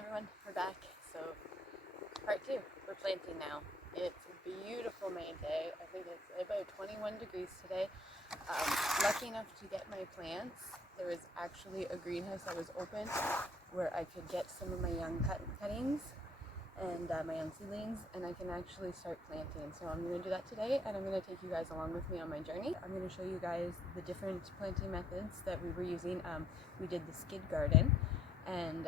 everyone, we're back. So, part two, we're planting now. It's a beautiful May day. I think it's about 21 degrees today. Lucky enough to get my plants. There was actually a greenhouse that was open where I could get some of my young cuttings and my young seedlings, and I can actually start planting. So I'm going to do that today, and I'm going to take you guys along with me on my journey. I'm going to show you guys the different planting methods that we were using. We did the skid garden. And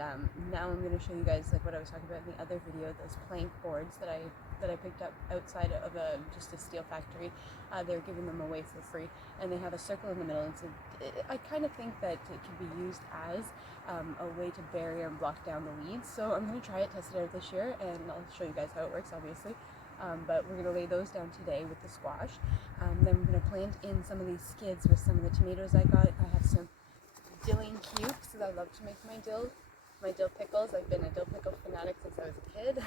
now I'm going to show you guys like what I was talking about in the other video, those plank boards that I picked up outside of just a steel factory. They're giving them away for free, and they have a circle in the middle. And so I kind of think that it could be used as a way to bury and block down the weeds. So I'm going to try it, test it out this year, and I'll show you guys how it works, obviously. But we're going to lay those down today with the squash. Then we're going to plant in some of these skids with some of the tomatoes I got. I have some dilling cubes because I love to make my dill pickles. I've been a dill pickle fanatic since I was a kid.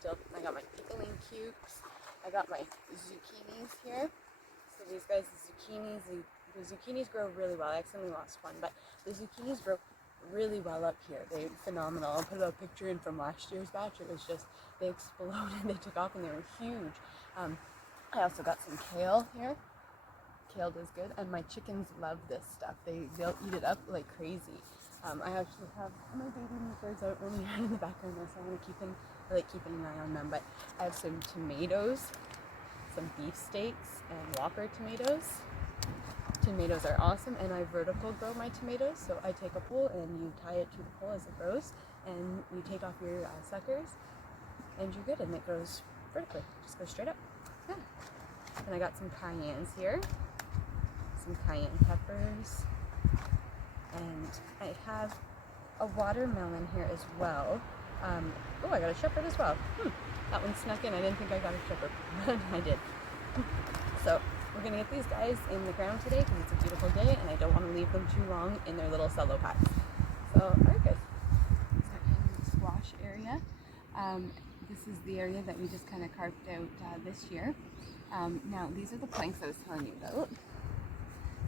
So I got my dilling cubes. I got my zucchinis here. So these guys, the zucchinis grow really well. I accidentally lost one, but the zucchinis grow really well up here. They're phenomenal. I'll put a picture in from last year's batch. It was just, they exploded. They took off and they were huge. I also got some kale here. Kale does good, and my chickens love this stuff. They'll eat it up like crazy. I actually have my baby birds out running around in the background there, so I like keeping an eye on them. But I have some tomatoes, some beef steaks, and Whopper tomatoes. Tomatoes are awesome, and I vertical grow my tomatoes. So I take a pole and you tie it to the pole as it grows, and you take off your suckers, and you're good, and it grows vertically. Just go straight up. Yeah. And I got some cayennes here. Some cayenne peppers, and I have a watermelon here as well. Oh, I got a shepherd as well. That one snuck in. I didn't think I got a shepherd, but I did. So we're gonna get these guys in the ground today because it's a beautiful day, and I don't want to leave them too long in their little cello packs. So, all right, guys. So in the squash area, this is the area that we just kind of carved out this year. Now these are the planks I was telling you about.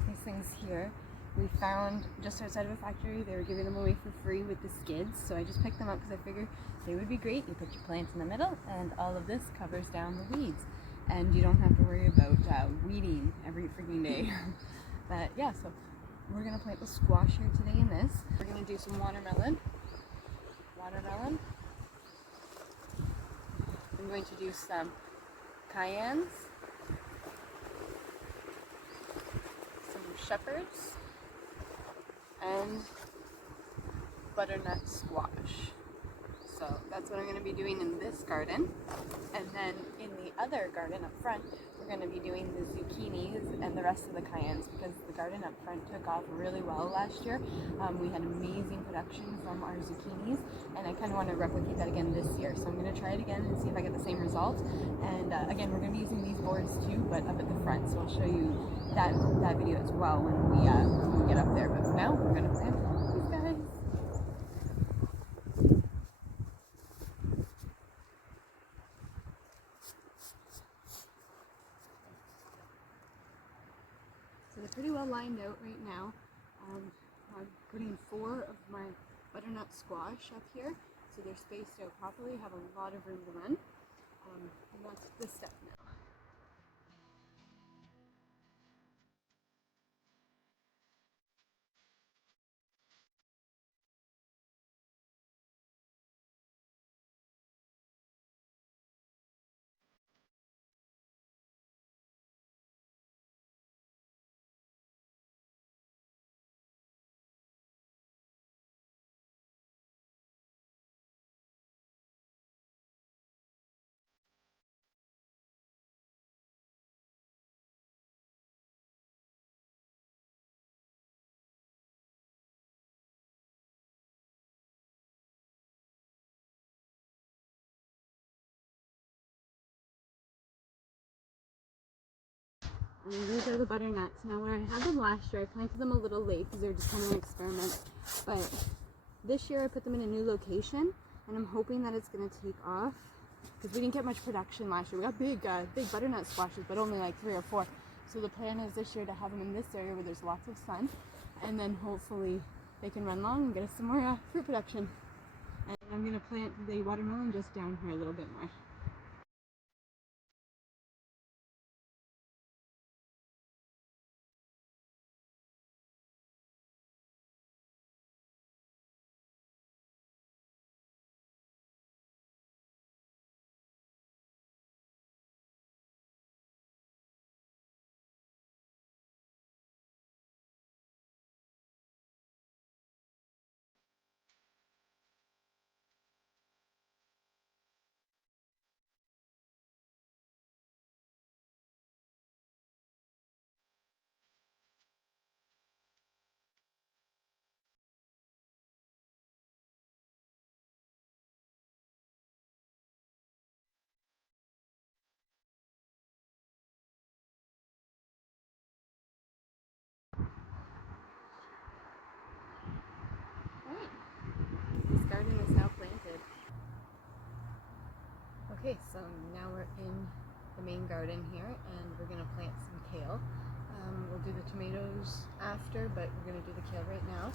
These things here we found just outside of a factory. They were giving them away for free with the skids, so I just picked them up because I figured they would be great. You put your plants in the middle, and all of this covers down the weeds, and you don't have to worry about weeding every freaking day. But yeah, so we're gonna plant the squash here today in this. We're gonna do some watermelon. I'm going to do some cayennes, shepherds, and butternut squash. So that's what I'm going to be doing in this garden. And then in the other garden up front, we're going to be doing the zucchinis and the rest of the cayennes, because the garden up front took off really well last year. We had amazing production from our zucchinis, and I kind of want to replicate that again this year. So I'm going to try it again and see if I get the same results. And again, we're going to be using these boards too, but up at the front. So I'll show you that video as well when we get up there. But for now, we're going to plant these guys. So they're pretty well lined out right now. I'm putting 4 of my butternut squash up here, so they're spaced out properly, have a lot of room to run. That's the step now. And these are the butternuts. Now where I had them last year, I planted them a little late because they were just kind of an experiment. But this year I put them in a new location, and I'm hoping that it's going to take off, because we didn't get much production last year. We got big butternut squashes, but only like 3 or 4. So the plan is this year to have them in this area where there's lots of sun, and then hopefully they can run long and get us some more fruit production. And I'm going to plant the watermelon just down here a little bit more. Alright, this garden is now planted. Okay, so now we're in the main garden here and we're going to plant some kale. We'll do the tomatoes after, but we're going to do the kale right now.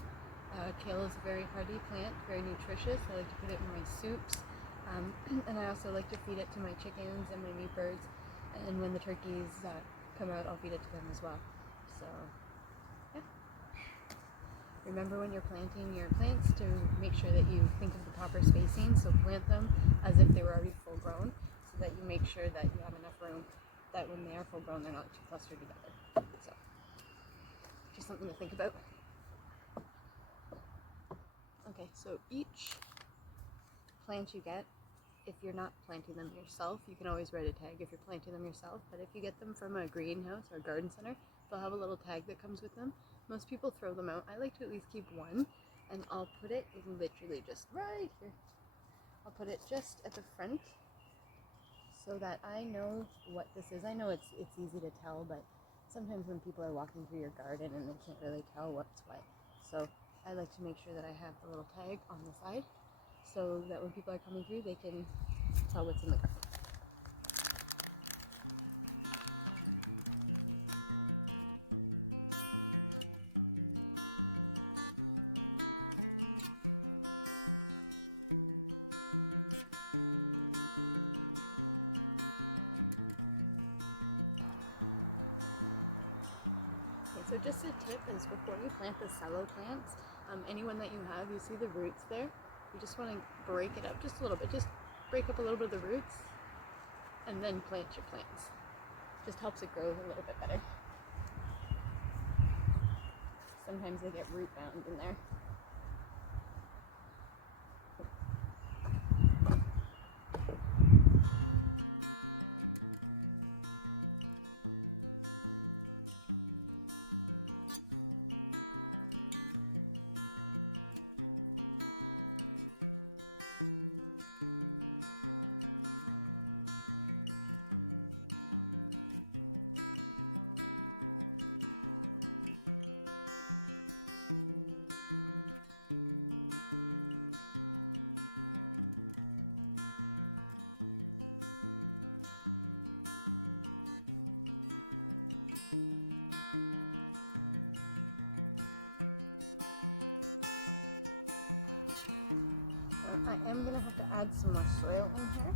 Kale is a very hardy plant, very nutritious. I like to put it in my soups, and I also like to feed it to my chickens and my meat birds, and when the turkeys come out, I'll feed it to them as well. So, yeah. Remember when you're planting your plants to make sure that you think of the proper spacing, so plant them as if they were already full grown, so that you make sure that you have enough room that when they are full grown they're not too clustered together. So, just something to think about. Okay, so each plant you get, if you're not planting them yourself, you can always write a tag if you're planting them yourself, but if you get them from a greenhouse or a garden center, they'll have a little tag that comes with them. Most people throw them out. I like to at least keep one, and I'll put it literally just right here. I'll put it just at the front so that I know what this is. I know it's easy to tell, but sometimes when people are walking through your garden and they can't really tell what's what. So I like to make sure that I have the little tag on the side so that when people are coming through they can tell what's in the garden. So just a tip is before you plant the salad plants, anyone that you have, you see the roots there, you just want to break it up just a little bit. Just break up a little bit of the roots and then plant your plants. Just helps it grow a little bit better. Sometimes they get root bound in there. I am going to have to add some more soil in here.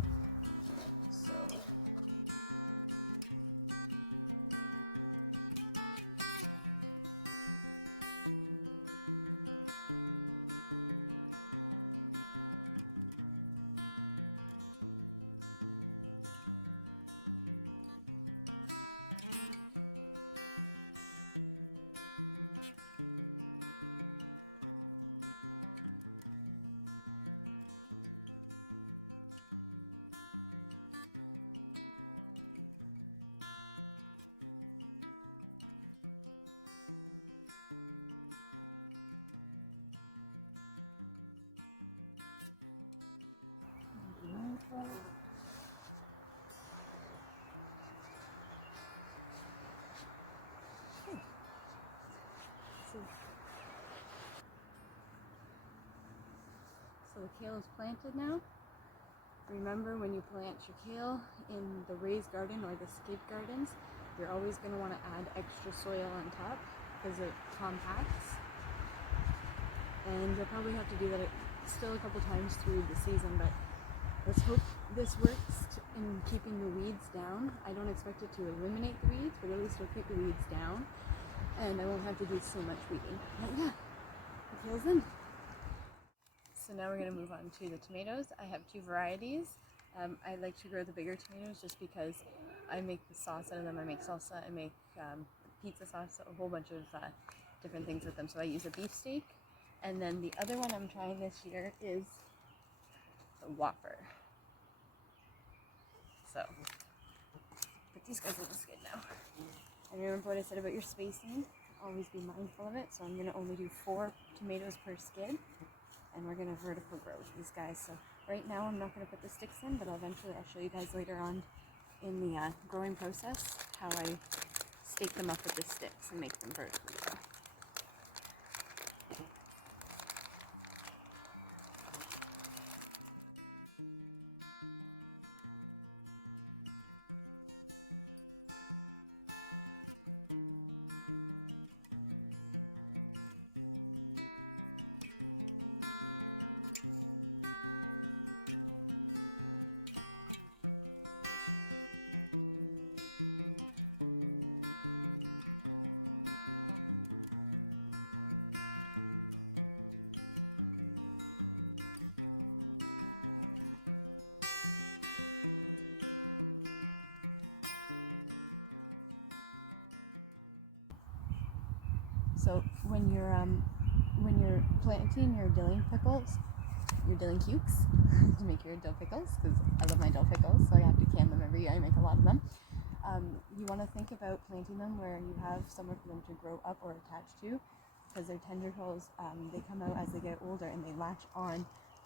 So, so the kale is planted now. Remember, when you plant your kale in the raised garden or the skid gardens, you're always going to want to add extra soil on top because it compacts. And you'll probably have to do that still a couple times through the season, but let's hope this works in keeping the weeds down. I don't expect it to eliminate the weeds, but at least it'll keep the weeds down, and I won't have to do so much weeding. But yeah, the kale's in. So now we're going to move on to the tomatoes. I have 2 varieties. I like to grow the bigger tomatoes just because I make the sauce out of them. I make salsa, I make pizza sauce, a whole bunch of different things with them. So I use a beefsteak. And then the other one I'm trying this year is the Whopper. So, put these guys in the skid now. And remember what I said about your spacing? Always be mindful of it. So I'm going to only do 4 tomatoes per skid. And we're going to vertical grow these guys. So right now I'm not going to put the sticks in, but eventually I'll show you guys later on in the growing process how I stake them up with the sticks and make them vertically grow. So when you're planting your dilling pickles, your dilling cukes, to make your dill pickles, because I love my dill pickles, so I have to can them every year. I make a lot of them. You want to think about planting them where you have somewhere for them to grow up or attach to, because their tendrils, they come out as they get older and they latch on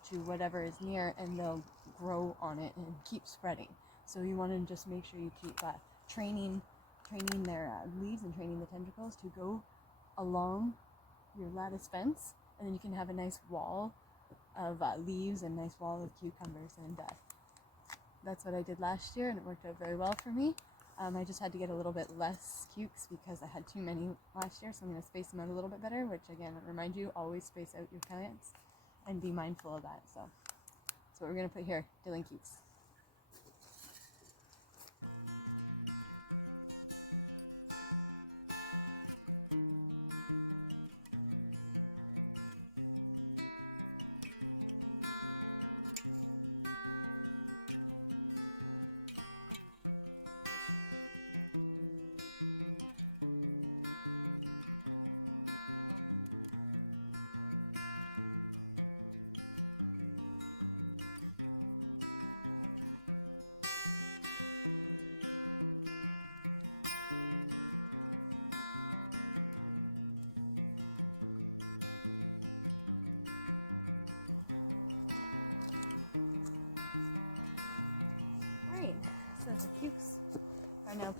to whatever is near, and they'll grow on it and keep spreading. So you want to just make sure you keep training their leaves and training the tendrils to go along your lattice fence, and then you can have a nice wall of leaves and a nice wall of cucumbers, and that's what I did last year, and it worked out very well for me. I just had to get a little bit less cukes because I had too many last year, so I'm going to space them out a little bit better, which again, I remind you, always space out your plants and be mindful of that. So that's what we're going to put here, dilling cukes.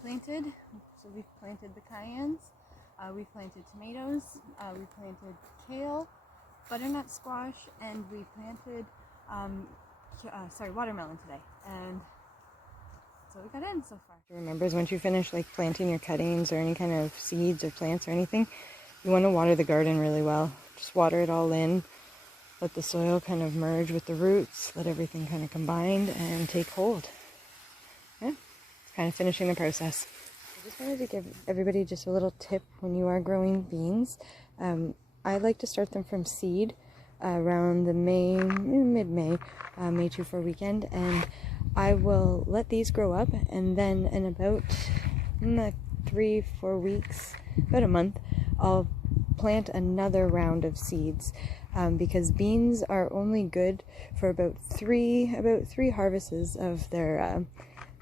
Planted. So we've planted the cayennes, we've planted tomatoes, we planted kale, butternut squash, and we planted watermelon today. And so we got in so far. Remember, once you finish like planting your cuttings or any kind of seeds or plants or anything, you want to water the garden really well. Just water it all in, let the soil kind of merge with the roots, let everything kind of combine and take hold. Yeah. Kind of finishing the process. I just wanted to give everybody just a little tip when you are growing beans. I like to start them from seed around the mid-May, May 2-4 weekend, and I will let these grow up, and then in about 3-4 weeks, about a month, I'll plant another round of seeds, because beans are only good for about three harvests of their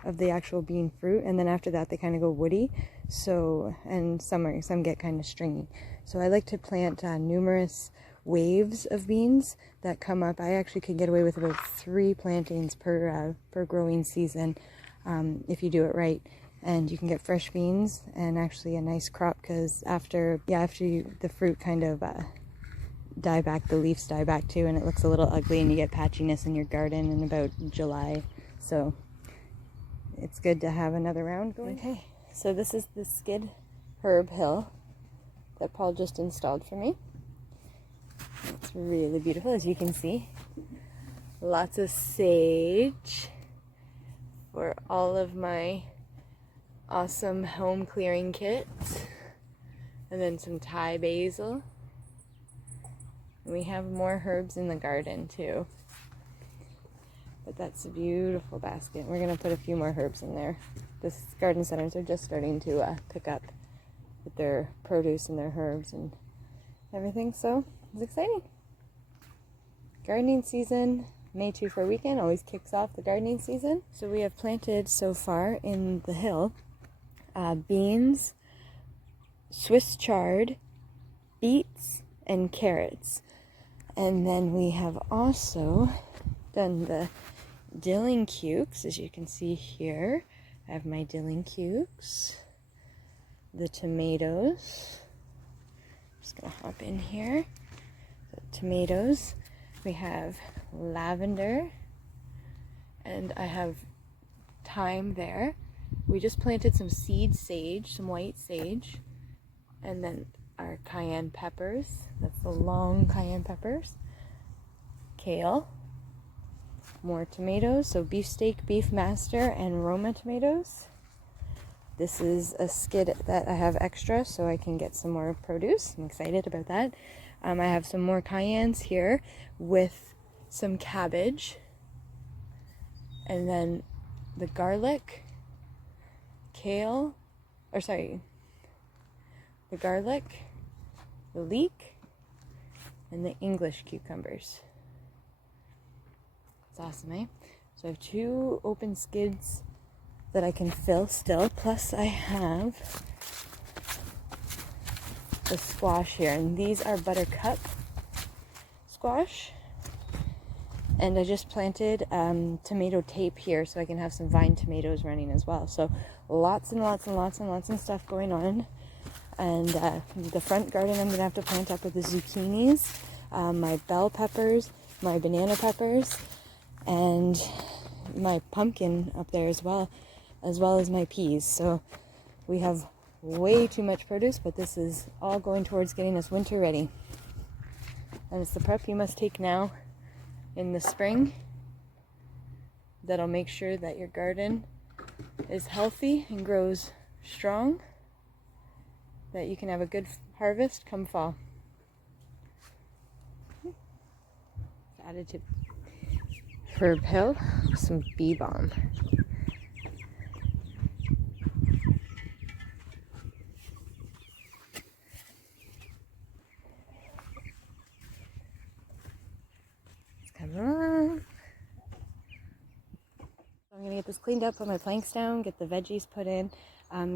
of the actual bean fruit, and then after that they kind of go woody. So, and some get kind of stringy. So I like to plant numerous waves of beans that come up. I actually could get away with about 3 plantings per growing season if you do it right, and you can get fresh beans and actually a nice crop, because after the fruit kind of die back, the leaves die back too, and it looks a little ugly, and you get patchiness in your garden in about July. So it's good to have another round going. Okay, so this is the skid herb hill that Paul just installed for me. It's really beautiful, as you can see. Lots of sage for all of my awesome home clearing kits. And then some Thai basil. And we have more herbs in the garden too. But that's a beautiful basket. We're going to put a few more herbs in there. This garden centers are just starting to pick up with their produce and their herbs and everything. So it's exciting. Gardening season, May 2 weekend always kicks off the gardening season. So we have planted so far in the hill beans, Swiss chard, beets, and carrots. And then we have also done the dill and cukes, as you can see here. I have my dill and cukes, the tomatoes. I'm just gonna hop in here. The tomatoes. We have lavender, and I have thyme there. We just planted some seed sage, some white sage, and then our cayenne peppers. That's the long cayenne peppers. Kale. More tomatoes, so beefsteak, beef master, and Roma tomatoes. This is a skid that I have extra so I can get some more produce. I'm excited about that. I have some more cayennes here with some cabbage, and then the garlic, kale, the garlic, the leek, and the English cucumbers. It's awesome, eh? So I have 2 open skids that I can fill still, plus I have the squash here, and these are buttercup squash. And I just planted tomato tape here so I can have some vine tomatoes running as well. So lots and lots and lots and lots of stuff going on. And the front garden I'm gonna have to plant up with the zucchinis, my bell peppers, my banana peppers, and my pumpkin up there as well as my peas. So we have way too much produce, but this is all going towards getting us winter ready. And it's the prep you must take now in the spring that'll make sure that your garden is healthy and grows strong, that you can have a good harvest come fall. It's added to herb hill with some bee balm. Come on. I'm gonna get this cleaned up, put my planks down, get the veggies put in,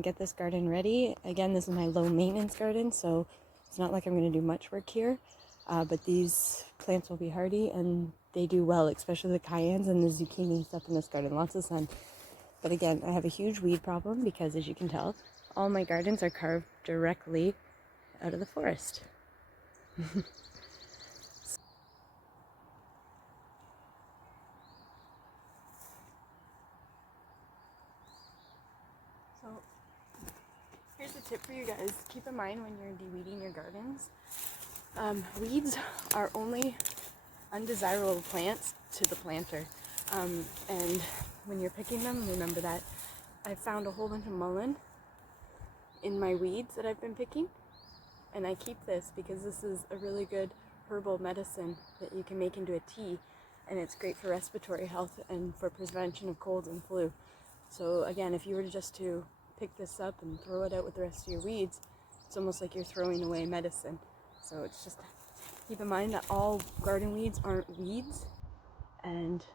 get this garden ready. Again, this is my low maintenance garden, so it's not like I'm gonna do much work here, but these plants will be hardy and they do well, especially the cayennes and the zucchinis up in this garden. Lots of sun. But again, I have a huge weed problem because, as you can tell, all my gardens are carved directly out of the forest. So here's a tip for you guys. Keep in mind when you're de-weeding your gardens, weeds are only undesirable plants to the planter. And when you're picking them, remember that. I found a whole bunch of mullein in my weeds that I've been picking, and I keep this because this is a really good herbal medicine that you can make into a tea, and it's great for respiratory health and for prevention of colds and flu. So again, if you were just to pick this up and throw it out with the rest of your weeds, it's almost like you're throwing away medicine. So it's just, keep in mind that all garden weeds aren't weeds, and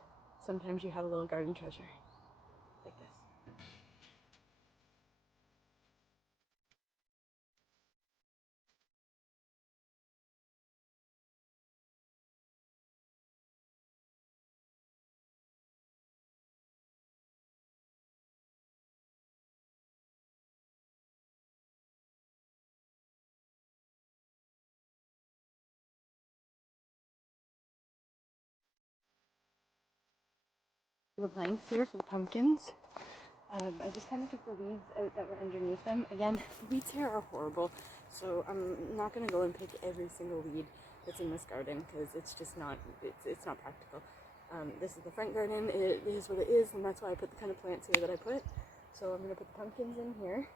sometimes you have a little garden treasure like this. The planks here for the pumpkins. I just kind of took the weeds out that were underneath them. Again, the weeds here are horrible, so I'm not going to go and pick every single weed that's in this garden because it's just not, it's not practical. This is the front garden. It is what it is, and that's why I put the kind of plants here that I put. So I'm going to put the pumpkins in here.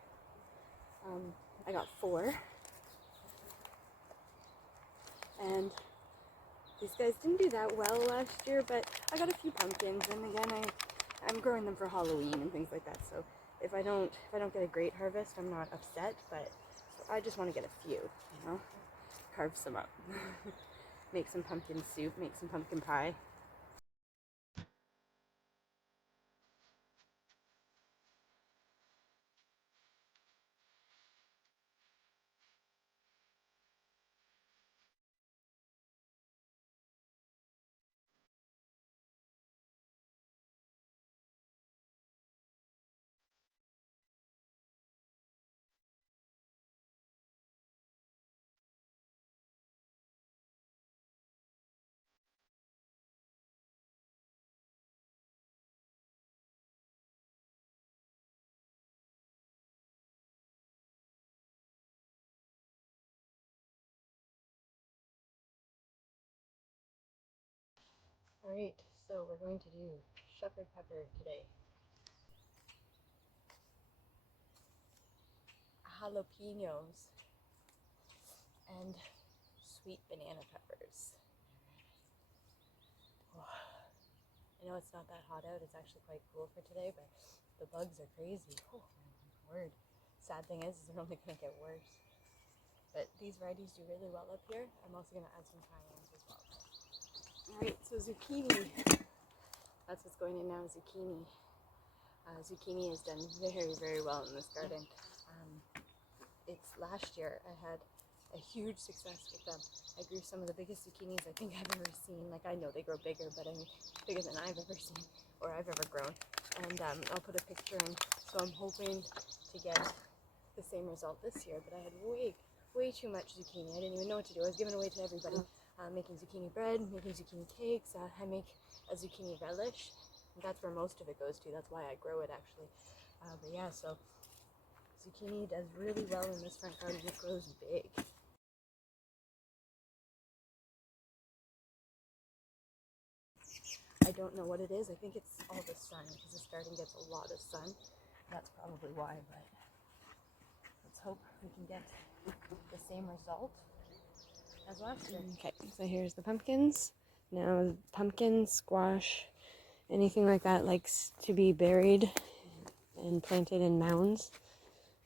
I got 4. And these guys didn't do that well last year, but I got a few pumpkins, and again, I'm growing them for Halloween and things like that. So if I don't get a great harvest, I'm not upset, but I just want to get a few, you know, carve some up, make some pumpkin soup, make some pumpkin pie. Alright, so we're going to do shepherd pepper today. Jalapenos and sweet banana peppers. Oh, I know it's not that hot out, it's actually quite cool for today, but the bugs are crazy. Oh my word. Sad thing is they're only going to get worse. But these varieties do really well up here. I'm also going to add some cayennes as well. Alright, so zucchini. That's what's going in now, zucchini. Zucchini has done very, very well in this garden. It's last year I had a huge success with them. I grew some of the biggest zucchinis I think I've ever seen. Like, I know they grow bigger, but I mean bigger than I've ever seen or I've ever grown. And I'll put a picture in. So I'm hoping to get the same result this year, but I had way too much zucchini. I didn't even know what to do. I was giving away to everybody. Making zucchini bread, making zucchini cakes. I make a zucchini relish. That's where most of it goes to. That's why I grow it, actually. But yeah, so zucchini does really well in this front garden. It grows big. I don't know what it is. I think it's all the sun, because this garden gets a lot of sun. That's probably why, but let's hope we can get the same result as last year. Okay, so here's the pumpkins. Now, pumpkin, squash, anything like that likes to be buried and planted in mounds.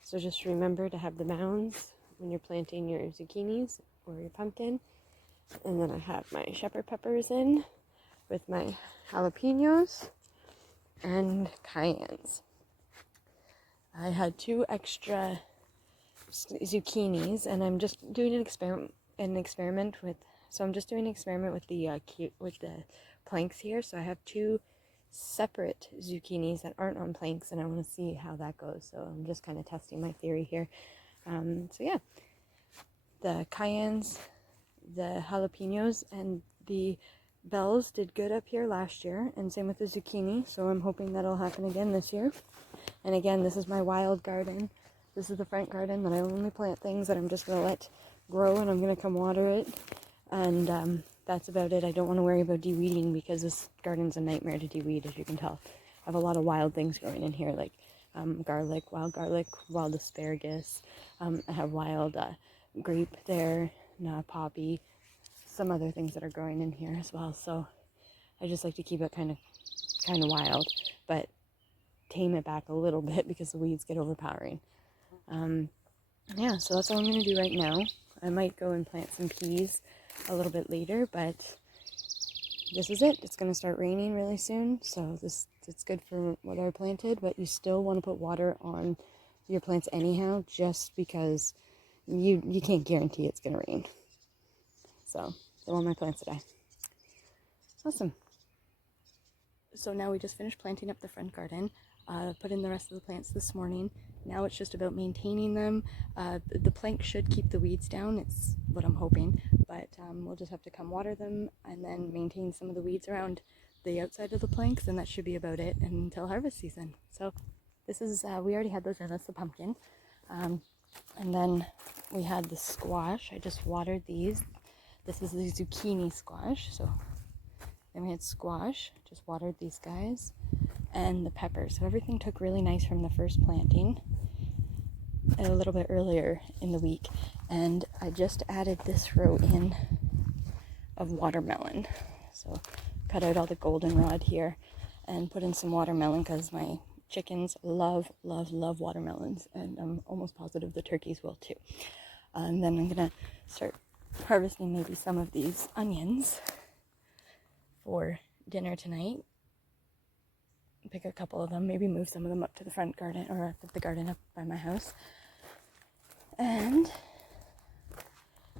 So just remember to have the mounds when you're planting your zucchinis or your pumpkin. And then I have my shepherd peppers in with my jalapenos and cayennes. I had 2 extra zucchinis, and I'm just doing an experiment with. So I'm just doing an experiment with the planks here. So I have 2 separate zucchinis that aren't on planks, and I want to see how that goes. So I'm just kind of testing my theory here. So yeah, the cayennes, the jalapenos, and the bells did good up here last year, and same with the zucchini. So I'm hoping that'll happen again this year. And again, this is my wild garden. This is the front garden that I only plant things that I'm just going to let grow, and I'm going to come water it. And that's about it. I don't want to worry about de-weeding because this garden's a nightmare to de-weed, as you can tell. I have a lot of wild things growing in here, like garlic, wild asparagus. I have wild grape there, poppy, some other things that are growing in here as well. So I just like to keep it kind of wild, but tame it back a little bit because the weeds get overpowering. Yeah, so that's what I'm going to do right now. I might go and plant some peas a little bit later, but this is it. It's going to start raining really soon, so it's good for what I planted, but you still want to put water on your plants anyhow, just because you can't guarantee it's going to rain. So, I want my plants today. Awesome. So now we just finished planting up the front garden, put in the rest of the plants this morning. Now it's just about maintaining them. The plank should keep the weeds down, it's what I'm hoping, but we'll just have to come water them and then maintain some of the weeds around the outside of the planks, and that should be about it until harvest season. So This is, we already had those in. That's the pumpkin. And then we had the squash. I just watered these. This is the zucchini squash. So then we had squash, just watered these guys, and the peppers. So everything took really nice from the first planting a little bit earlier in the week. And I just added this row in of watermelon. So cut out all the goldenrod here and put in some watermelon because my chickens love watermelons, and I'm almost positive the turkeys will too. And then I'm gonna start harvesting maybe some of these onions for dinner tonight. Pick a couple of them, maybe move some of them up to the front garden, or the garden up by my house. And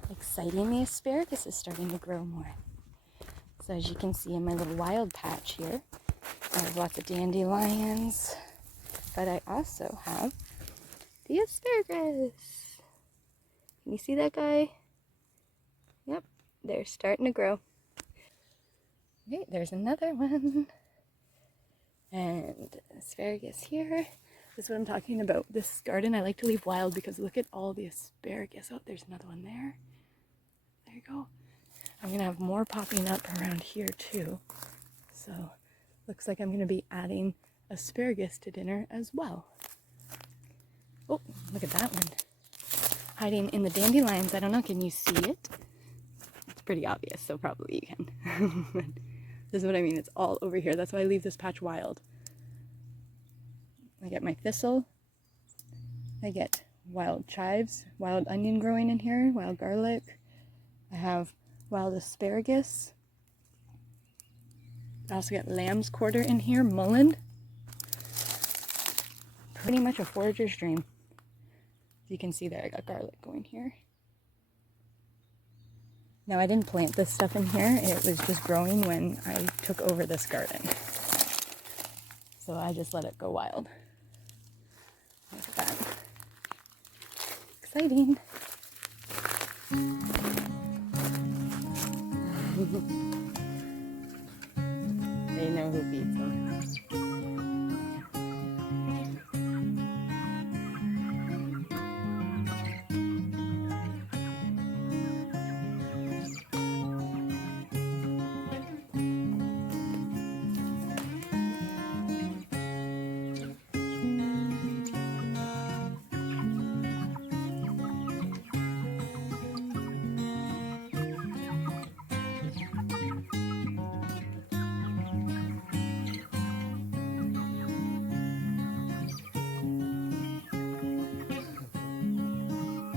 exciting, the asparagus is starting to grow more. So as you can see in my little wild patch here, I have lots of dandelions, but I also have the asparagus. Can you see that guy? Yep, they're starting to grow. Okay, there's another one. And asparagus here. This is what I'm talking about. This garden I like to leave wild because look at all the asparagus. Oh, there's another one there. There you go. I'm going to have more popping up around here too. So looks like I'm going to be adding asparagus to dinner as well. Oh, look at that one. Hiding in the dandelions. I don't know, can you see it? It's pretty obvious, so probably you can. This is what I mean, it's all over here. That's why I leave this patch wild. I get my thistle. I get wild chives, wild onion growing in here, wild garlic. I have wild asparagus. I also get lamb's quarter in here, mullein. Pretty much a forager stream. You can see there I got garlic going here. Now I didn't plant this stuff in here, it was just growing when I took over this garden. So I just let it go wild. Look at that. Exciting.